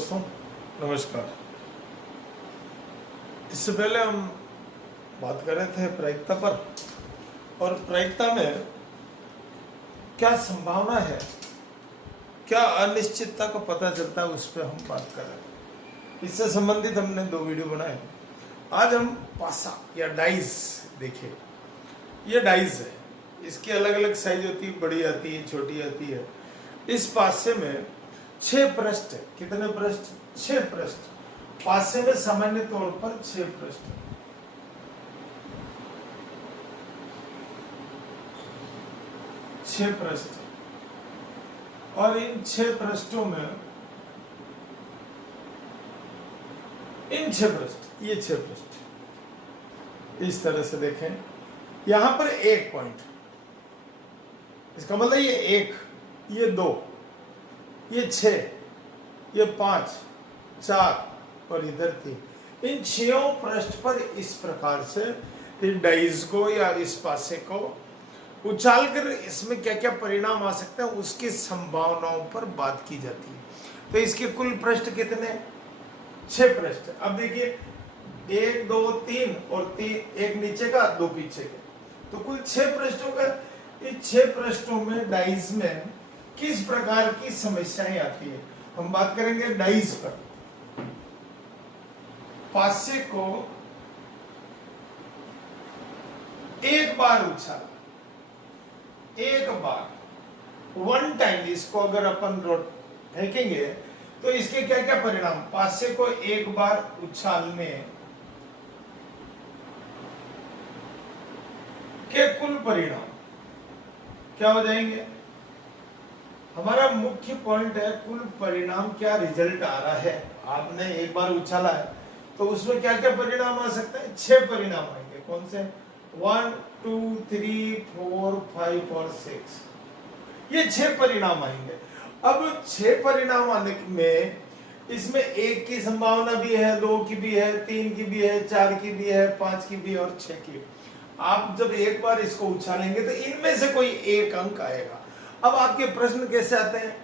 दोस्तों नमस्कार। इससे पहले हम बात कर रहे थे प्रायिकता पर, और प्रायिकता में क्या संभावना है, क्या अनिश्चितता का पता चलता है, उस पर हम बात कर रहे थे। इससे संबंधित हमने 2 वीडियो बनाए। आज हम पासा या डाइस देखिए। ये डाइस है, इसकी अलग अलग साइज होती है, बड़ी आती है, छोटी आती है। इस पासे में 6 पृष्ठ। कितने पृष्ठ? 6 पृष्ठ। पासे में सामान्य तौर पर 6 पृष्ठ। और इन 6 पृष्ठों में ये 6 पृष्ठ इस तरह से देखें। यहां पर 1 पॉइंट, इसका मतलब ये 1, ये 2, ये 6, ये 5, 4 और इधर 3। इन 6 पृष्ठ पर इस प्रकार से इस डाइस को या इस पासे को उछाल कर इसमें क्या क्या परिणाम आ सकते हैं उसकी संभावनाओं पर बात की जाती है। तो इसके कुल पृष्ठ कितने? 6 पृष्ठ। अब देखिए 1 2 3 और 3, 1 नीचे का 2 पीछे का, तो कुल 6 पृष्ठों का। इस 6 पृष्ठों में डाइस में किस प्रकार की समस्याएं आती है हम बात करेंगे। डाइस पर पासे को एक बार उछाल, एक बार, 1 टाइम इसको अगर अपन फेंकेंगे तो इसके क्या क्या परिणाम? पासे को एक बार उछालने के कुल परिणाम क्या हो जाएंगे? हमारा मुख्य पॉइंट है कुल परिणाम, क्या रिजल्ट आ रहा है। आपने एक बार उछाला है तो उसमें क्या क्या परिणाम आ सकते हैं? 6 परिणाम आएंगे। कौन से? 1 2 3 4 5 और 6, ये 6 परिणाम आएंगे। अब 6 परिणाम आने में इसमें 1 की संभावना भी है, 2 की भी है, 3 की भी है, 4 की भी है, 5 की भी है और 6 की। आप जब एक बार इसको उछालेंगे तो इनमें से कोई एक अंक आएगा। अब आपके प्रश्न कैसे आते हैं?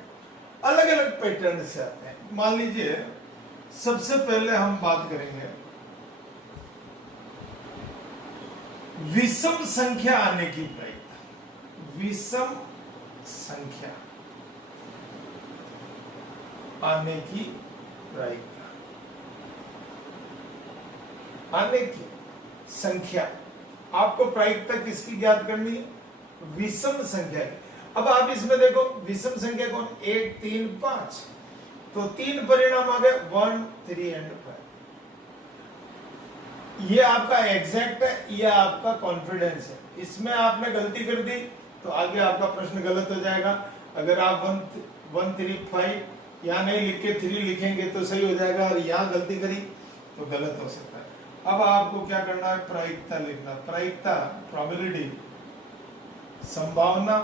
अलग अलग पैटर्न से आते हैं। मान लीजिए सबसे पहले हम बात करेंगे विषम संख्या आने की प्रायिकता। विषम संख्या आने की प्रायिकता, आने की संख्या। आपको प्रायिकता किसकी ज्ञात करनी है? विषम संख्या की। अब आप इसमें देखो विषम संख्या कौन? 1 3 5, तो 3 परिणाम आ गए, 1 3 और 5। ये आपका एग्जैक्ट है, ये आपका कॉन्फिडेंस है। इसमें आपने गलती कर दी तो आगे आपका प्रश्न गलत हो जाएगा। अगर आप 1 3 5 यहाँ नहीं लिख के 3 लिखेंगे तो सही हो जाएगा, और यहाँ गलती करी तो गलत हो सकता है। अब आपको क्या करना है? प्रायिकता लिखना। प्रायिकता, प्रोबेबिलिटी, संभावना,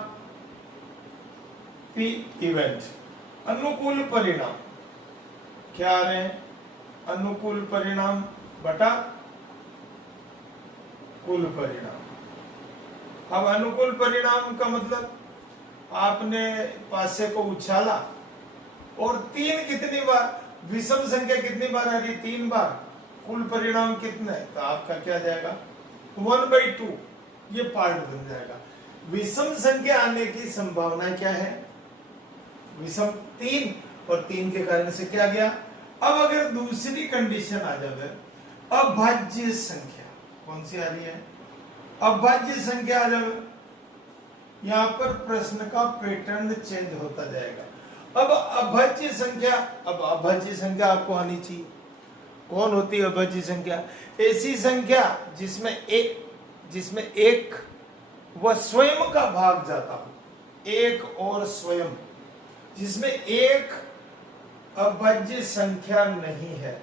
पी इवेंट, अनुकूल परिणाम। क्या आ रहे हैं? अनुकूल परिणाम बटा कुल परिणाम। अब अनुकूल परिणाम का मतलब आपने पासे को उछाला और 3 कितनी बार, विषम संख्या कितनी बार आ रही? 3 बार। कुल परिणाम कितने? तो आपका क्या जाएगा? 1/2, ये पार्ट बन जाएगा। विषम संख्या आने की संभावना क्या है? विषम 3, और 3 के कारण से क्या गया? अब अगर दूसरी कंडीशन आ जाए, अभाज्य संख्या। कौन सी आ रही है? अभाज्य संख्या आ जाए, यहां पर प्रश्न का पैटर्न चेंज होता जाएगा। अब अभाज्य संख्या, अब अभाज्य संख्या आपको आनी चाहिए। कौन होती है अभाज्य संख्या? ऐसी संख्या जिसमें एक व स्वयं का भाग जाता हो, एक और स्वयं, जिसमें एक अभाज्य संख्या नहीं है।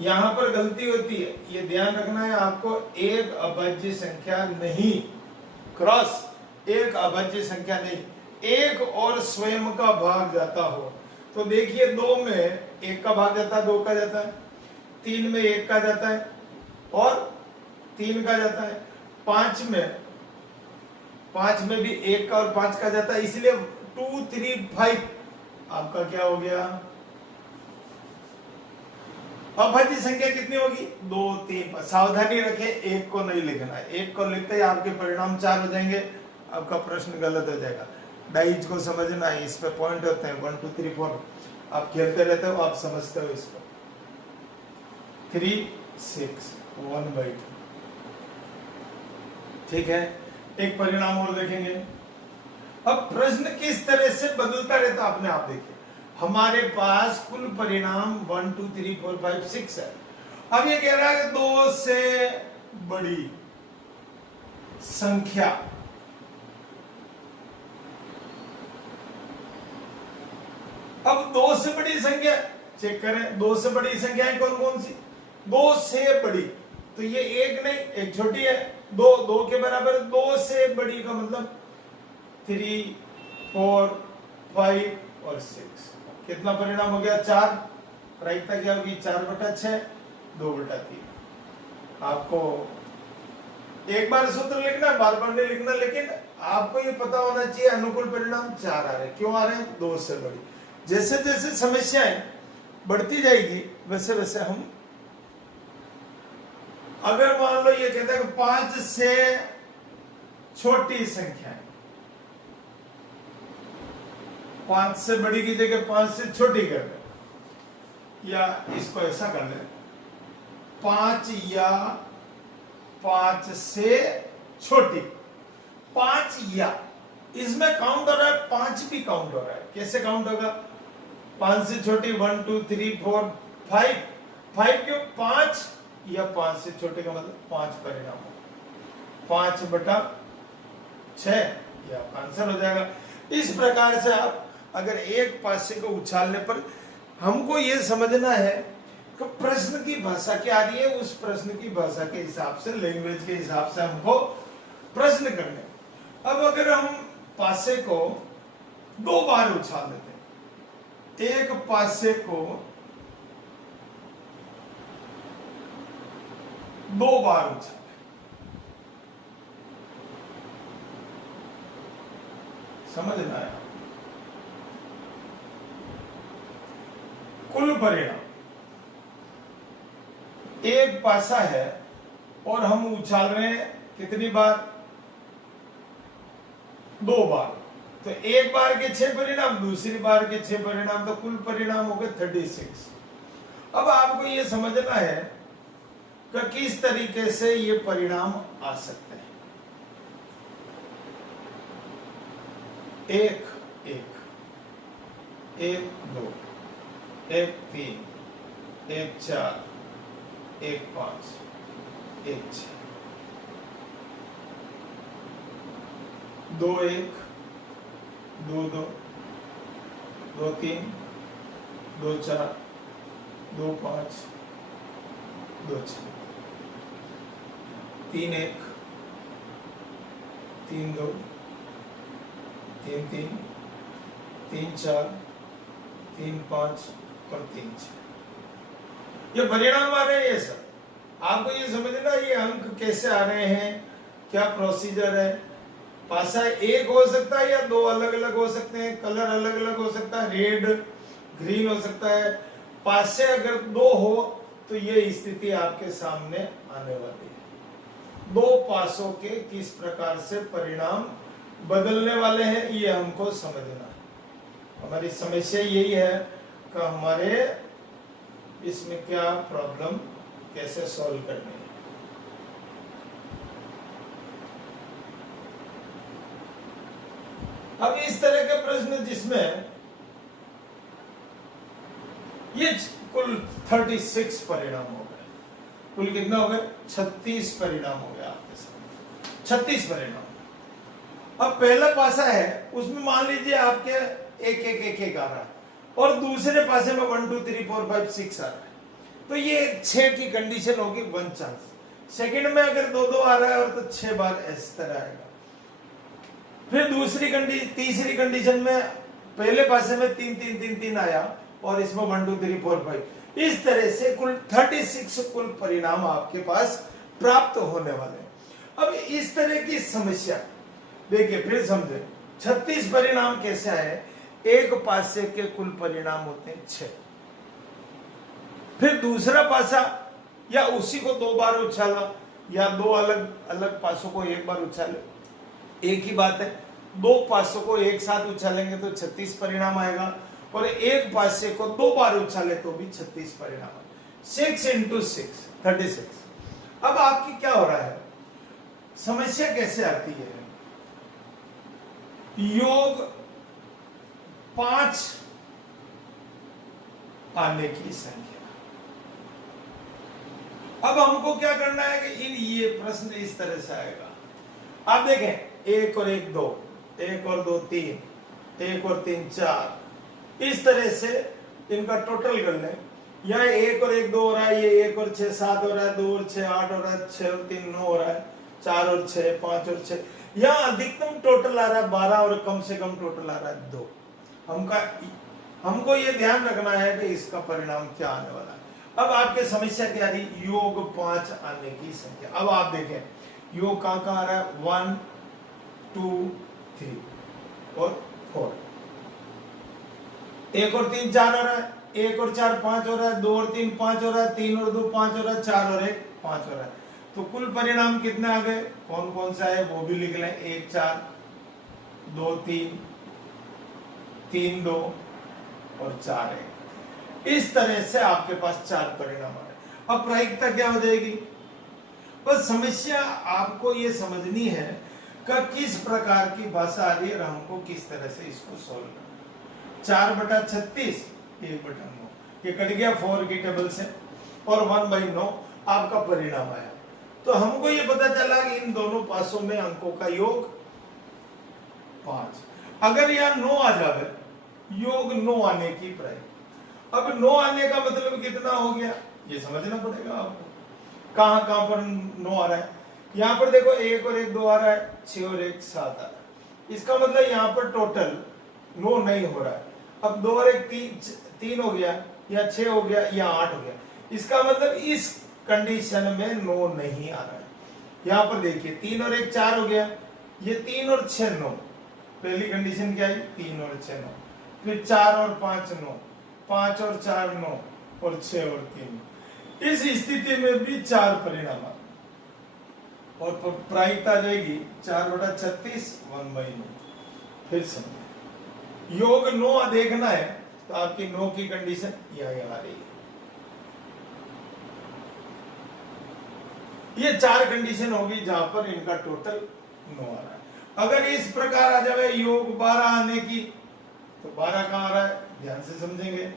यहां पर गलती होती है, ये ध्यान रखना है आपको। एक अभाज्य संख्या नहीं, क्रॉस, एक अभाज्य संख्या नहीं, एक और स्वयं का भाग जाता हो। तो देखिए 2 में 1 का भाग जाता है, 2 का जाता है, 3 में 1 का जाता है और 3 का जाता है, 5 में भी 1 का और 5 का जाता है। इसलिए 2 3 5 आपका क्या हो गया? अभाज्य संख्या कितनी होगी? 2, 3। सावधानी रखें, एक को नहीं लिखना है। एक को लिखते ही आपके परिणाम 4 हो जाएंगे, आपका प्रश्न गलत हो जाएगा। डाइज को समझना है, इस पे पॉइंट होते हैं 1 2 3 4। आप खेलते रहते हो, आप समझते हो इसको। 3 6 1/2। ठीक है, एक परिणाम और देखेंगे। अब प्रश्न किस तरह से बदलता रहता अपने आप देखिए। हमारे पास कुल परिणाम 1 2 3 4 5 6 है। अब ये कह रहा है 2 से बड़ी संख्या। अब 2 से बड़ी संख्या चेक करें। 2 से बड़ी संख्याएं कौन कौन सी? 2 से बड़ी, तो ये एक नहीं, एक छोटी है। 2 के बराबर। 2 से बड़ी का मतलब 3 4 5 और 6। कितना परिणाम हो गया? 4। प्रायिकता क्या होगी? 4/6 2/3। आपको एक बार सूत्र लिखना, बार बार नहीं लिखना, लेकिन आपको ये पता होना चाहिए अनुकूल परिणाम 4 आ रहे हैं। क्यों आ रहे हैं? 2 से बड़ी। जैसे जैसे समस्याएं बढ़ती जाएगी वैसे वैसे हम, अगर मान लो ये कहता है कि 5 से छोटी संख्या, 5 से बड़ी की जगह 5 से छोटी कर दे, या इसको ऐसा कर ले 5 या 5 से छोटी। 5 या इसमें काउंट हो रहा है, 5 भी काउंट हो रहा है। कैसे काउंट होगा? 5 से छोटी 1 2 3 4 5। 5 क्यों? 5 या 5 से छोटे का मतलब 5 परिणाम हो। 5/6 ये आपका आंसर हो जाएगा। इस प्रकार से आप अगर एक पासे को उछालने पर, हमको ये समझना है कि प्रश्न की भाषा क्या आ रही है, उस प्रश्न की भाषा के हिसाब से, लैंग्वेज के हिसाब से हमको प्रश्न करने। अब अगर हम पासे को 2 बार उछाल देते हैं, एक पासे को 2 बार उछाले, समझना है। कुल परिणाम एक पासा है और हम उछाल रहे हैं कितनी बार? 2 बार। तो एक बार के 6 परिणाम, दूसरी बार के 6 परिणाम, तो कुल परिणाम हो गए 36। अब आपको यह समझना है कि किस तरीके से ये परिणाम आ सकते हैं। 1 1 1 2 1 3 1 4 1 5 1 6 2 1 2 2 2 3 2 4 2 5 2 6 3 1 3 2 3 3 3 4 3 5 और 3 6। ये परिणाम आ रहे हैं। ये सब आपको ये समझना, ये अंक कैसे आ रहे हैं, क्या प्रोसीजर है। पासा एक हो सकता है या 2 अलग अलग हो सकते हैं, कलर अलग अलग हो सकता है, रेड ग्रीन हो सकता है। पासे अगर 2 हो तो ये स्थिति आपके सामने आने वाली है। 2 पासों के किस प्रकार से परिणाम बदलने वाले हैं, ये हमको समझना है। हमारी समस्या यही है कि हमारे इसमें क्या प्रॉब्लम कैसे सॉल्व करनी है। अब इस तरह के प्रश्न जिसमें ये कुल 36 परिणाम हो गए, कुल कितना हो गए? 36 परिणाम हो गए आपके सामने, 36 परिणाम। अब पहला पासा है, उसमें मान लीजिए आपके एक एक एक एक आ रहा है और दूसरे पासे में 1 2 3 4 5 6 आ रहा है, तो ये 6 की कंडीशन होगी 1 चांस। सेकंड में अगर 2 2 आ रहा है और तो 6 बार इस तरह आएगा। फिर तीसरी कंडीशन में पहले पासे में 3 3 3 3 आया और इसमें 1 2 3 4 5। इस तरह से कुल 36 कुल परिणाम आपके पास प्राप्त होने वाले हैं। अब इस तरह की समस्या देखिए, फिर समझे 36 परिणाम कैसे आए। एक पासे के कुल परिणाम होते हैं 6। फिर दूसरा पासा या उसी को 2 बार उछाला या 2 अलग अलग पासों को एक बार उछाले, एक ही बात है। 2 पासों को एक साथ उछालेंगे तो 36 परिणाम आएगा, और एक पासे को 2 बार उछाले तो भी 36 परिणाम आएगा। 6 × 6 36। अब आपकी क्या हो रहा है, समस्या कैसे आती है? योग 5 आने की संख्या। अब हमको क्या करना है कि ये प्रश्न इस तरह से आएगा। आप देखें 1 और 1 2, 1 और 2 3, 1 और 3 4, इस तरह से इनका टोटल कर लें। यहाँ 1 और 1 2 हो रहा है, ये 1 और 6 7 हो रहा है, 2 और 6 8 हो रहा है, 6 और 3 9 हो रहा है, 4 और 6 5 और 6। यहाँ अधिकतम टोटल आ रहा है 12 और कम से कम टोटल आ रहा है 2। हमको ये ध्यान रखना है कि इसका परिणाम क्या आने वाला है। अब आपके समस्या क्या रही, योग 5 आने की संख्या। अब आप देखें योग कहां कहां आ रहा है, 1 2 3 और 4। 1 और 3 4 हो रहा है, 1 और 4 5 हो रहा है, 2 और 3 5 हो रहा है, 3 और 2 5 हो रहा है, 4 और 1 5 हो रहा है। तो कुल परिणाम कितने आ गए, कौन कौन सा है वो भी लिख लें। 1 4 2 3 3 2 और 4 1। इस तरह से आपके पास 4 परिणाम आ रहे। अब प्रायिकता क्या हो जाएगी, बस समस्या आपको ये समझनी है कि किस प्रकार की भाषा आ रही है और हमको किस तरह से इसको सॉल्व करना। 4/36 1/9, ये कट गया 4 की टेबल से, और 1/9 आपका परिणाम आया। तो हमको ये पता चला कि इन दोनों पासों में अंकों का योग 5। अगर यहाँ 9 आ जाए, योग 9 आने की प्रायिकता। अब 9 आने का मतलब कितना हो गया, ये समझना पड़ेगा आपको। कहां कहां पर 9 आ रहा है, यहां पर देखो 1 और 1 2 आ रहा है, 6 और 1 7 आ रहा है। इसका मतलब यहां पर टोटल 9 नहीं हो रहा है। अब 2 और 1 3 हो गया, या 6 हो गया, या 8 हो गया। इसका मतलब इस कंडीशन में 9 नहीं आ रहा है। यहां पर देखिए 3 और 1 4 हो गया, ये 3 और 6 9। पहली कंडीशन क्या है, 3 और 6 9। फिर 4 और 5 9, 5 और 4 9, और 6 और 3। इस स्थिति में भी 4 परिणाम और प्रायिकता आ जाएगी 4/36 1/9। फिर समझे योग 9 देखना है तो आपकी 9 की कंडीशन यहां आ रही है। ये 4 कंडीशन होगी जहां पर इनका टोटल 9 आ रहा है। अगर इस प्रकार आ जाए योग 12 आने की, तो 12 कहां आ रहा है, ध्यान से समझेंगे।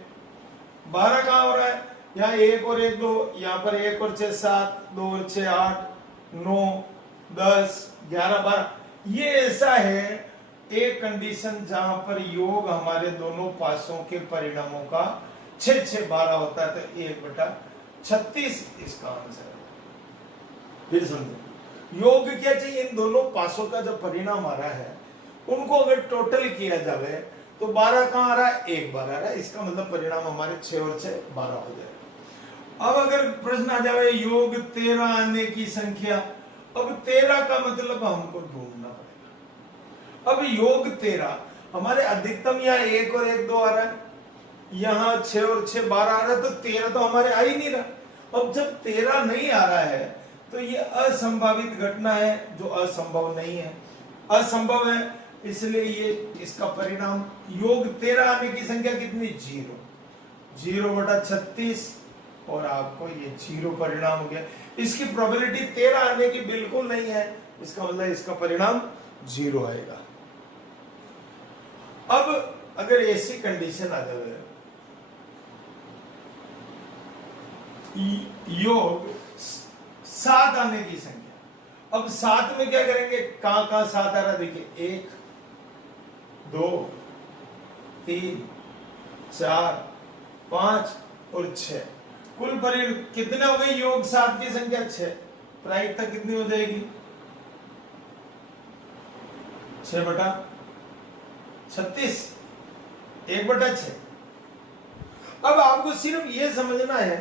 12 कहां हो रहा है, यहाँ 1 और 1 2, यहाँ पर 1 और 6 7, 2 और 6 8 9 10 11 12। ये ऐसा है एक कंडीशन जहां पर योग हमारे दोनों पासों के परिणामों का 6 6 12 होता है, तो 1/36 इसका आंसर है। फिर समझो योग क्या चाहिए, इन दोनों पासों का जो परिणाम आ रहा है उनको अगर टोटल किया जाए तो 12 कहां आ रहा है, 1 12 आ रहा है। इसका मतलब परिणाम हमारे 6 और 6 12 हो जाएगा। अब अगर प्रश्न आ जाए योग 13 आने की संख्या, अब 13 का मतलब हमको ढूंढना पड़ेगा। अब योग 13 हमारे अधिकतम यहाँ 1 और 1 2 आ रहा है, यहाँ 6 और 6 12 आ रहा है, तो 13 तो हमारे आ ही नहीं रहा। अब जब 13 नहीं आ रहा है तो ये असंभावित घटना है जो असंभव नहीं है, असंभव है, इसलिए ये इसका परिणाम योग 13 आने की संख्या कितनी, 0/36, और आपको ये 0 परिणाम हो गया। इसकी प्रोबेबिलिटी 13 आने की बिल्कुल नहीं है, इसका मतलब इसका परिणाम 0 आएगा। अब अगर ऐसी कंडीशन आ जाए योग 7 आने की संख्या, अब 7 में क्या करेंगे, कहां कहां 7 आ रहा है, देखिए 1 2 3 4 5 और 6। कुल परिणाम कितने हो गए, योग 7 की संख्या 6। प्रायिकता कितनी हो जाएगी, 6/36 1/6। अब आपको सिर्फ ये समझना है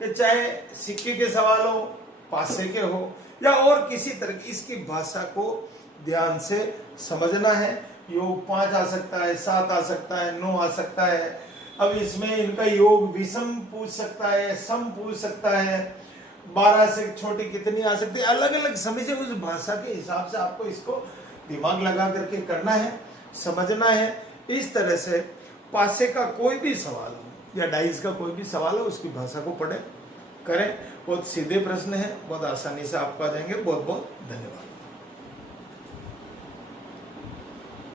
कि चाहे सिक्के के सवाल हो, पासे के हो, या और किसी तरह की, इसकी भाषा को ध्यान से समझना है योग 5 आ सकता है, 7 आ सकता है, 9 आ सकता है। अब इसमें इनका योग विषम पूछ सकता है, सम पूछ सकता है, 12 से छोटी कितनी आ सकती है, अलग अलग समझे। उस भाषा के हिसाब से आपको इसको दिमाग लगा करके करना है, समझना है। इस तरह से पासे का कोई भी सवाल हो या डाइस का कोई भी सवाल हो, उसकी भाषा को पढ़े करें। बहुत सीधे प्रश्न है, बहुत आसानी से आपको आ जाएंगे। बहुत बहुत धन्यवाद।